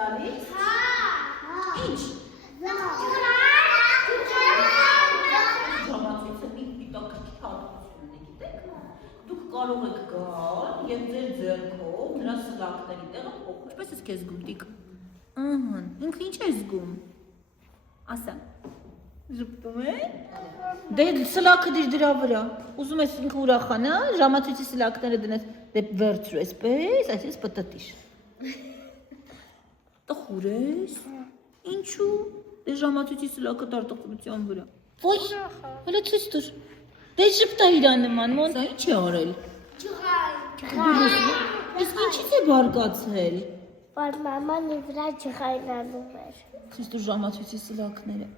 տալիս։ Ինչ։ Ժամացույցը մի պիտակրքի հարթությունն է, գիտեք։ Դուք կարող եք գալ և ձեր ձեռքով նրա սլակների տեղը փոխել։ Ինչպես ես քեզ զգում, Տիկ։ Ինքը ինչ է զգում։ Ասա։ Ժպտում է։ Դե սլակը դիր դրա վրա։ Ուզում ես ինքը ուրախանա, ժամացույցի սլակները դնես դեպ վերցրու այսպես, այսպես պտտիր։ Տխուր ես։ Ինչու։ Դե ժամացույցի սլակը տարտყության վրա։ Ոյ, հələ ցույց տուր։ Դե ժպտա իրա նման, ոնց ինչ է արել։ Ջղայն։ Իսկ ինչից է բարկացել։ Որ մաման վրա ջղայնանում էր։ Ցույց տուր ժամացույցի սլակները։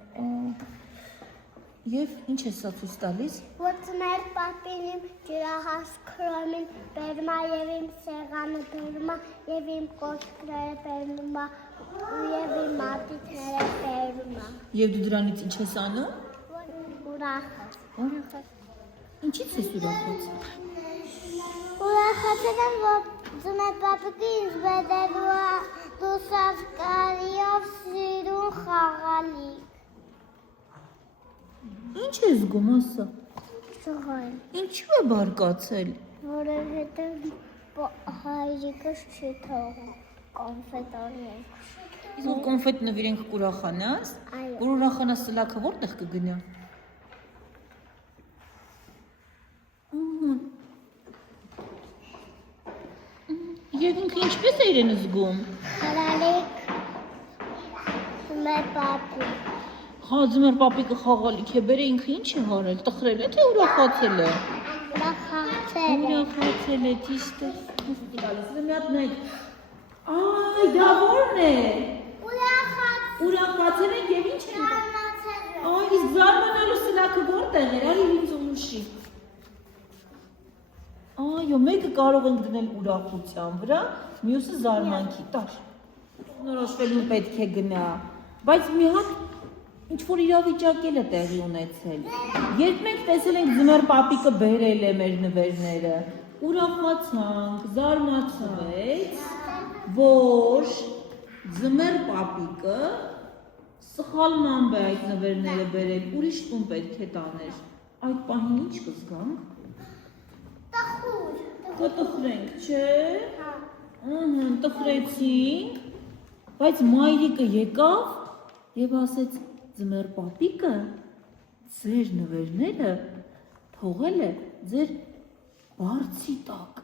Եվ ինչ է սա ցույց տալիս։ Ոնց մեր պապին իմ ջրահասքրոմին բերում է և իմ սեղանը բերում է և իմ կոշկները բերում է և իմ մատիտները բերում է։ Եվ դու դրանից ինչ ես անում։ Ուրախած։ Ինչից ես ուրախած։ Ուրախացել եմ, որ ձմեր պապիկը ինձ բերելու է լուսավկարիով սիրուն խաղալիք։ Ինչ ես զգում, ասա։ Ջղայն։ Ինչու է բարկացել։ Որովհետև հայրիկս չի թողում կոնֆետ անել։ Իսկ որ կոնֆետ նվիրենք կուրախանաս, Այո։ որ ուրախանաս սլակը որտեղ կգնա։ Եվ ինքը ինչպես է իրեն զգում։ Խաղալիք ձմեր պապի։ Հա, ձմեր պապիկը խաղալիք է բերել, ինքը ինչ է հարել, տխրել է, թե ուրախացել է։ Ուրախացել է, ճիշտ է։ Մի հատ նայեք։ Այ, դա ո՞րն է։ Ուրախացել եք և ինչ է։ Այ, իսկ զարմանալու սլակը որտեղ էր, արի ինձ ուշի։ Այո, մեկը կարող ենք դնել ուրախության վրա, մյուսը զարմանքի, տար։ Նորոշվելուն պետք է գնա, բայց մի հատ ինչ-որ իրավիճակել է տեղի ունեցել։ Երբ մենք տեսել ենք ձմեր պապիկը բերել է մեր նվերները, ուրախացանք, զարմացանք, որ ձմեր պապիկը սխալմամբ է այդ նվերները բերել, ուրիշ տուն պետք է տաներ։ Այդ պահին ինչ կզգանք։ Կտխրենք, չէ։ Տխրեցինք, բայց մայրիկը եկավ և ասեց ձմեր պապիկը ձեր նվերները թողել է ձեր բարձի տակ։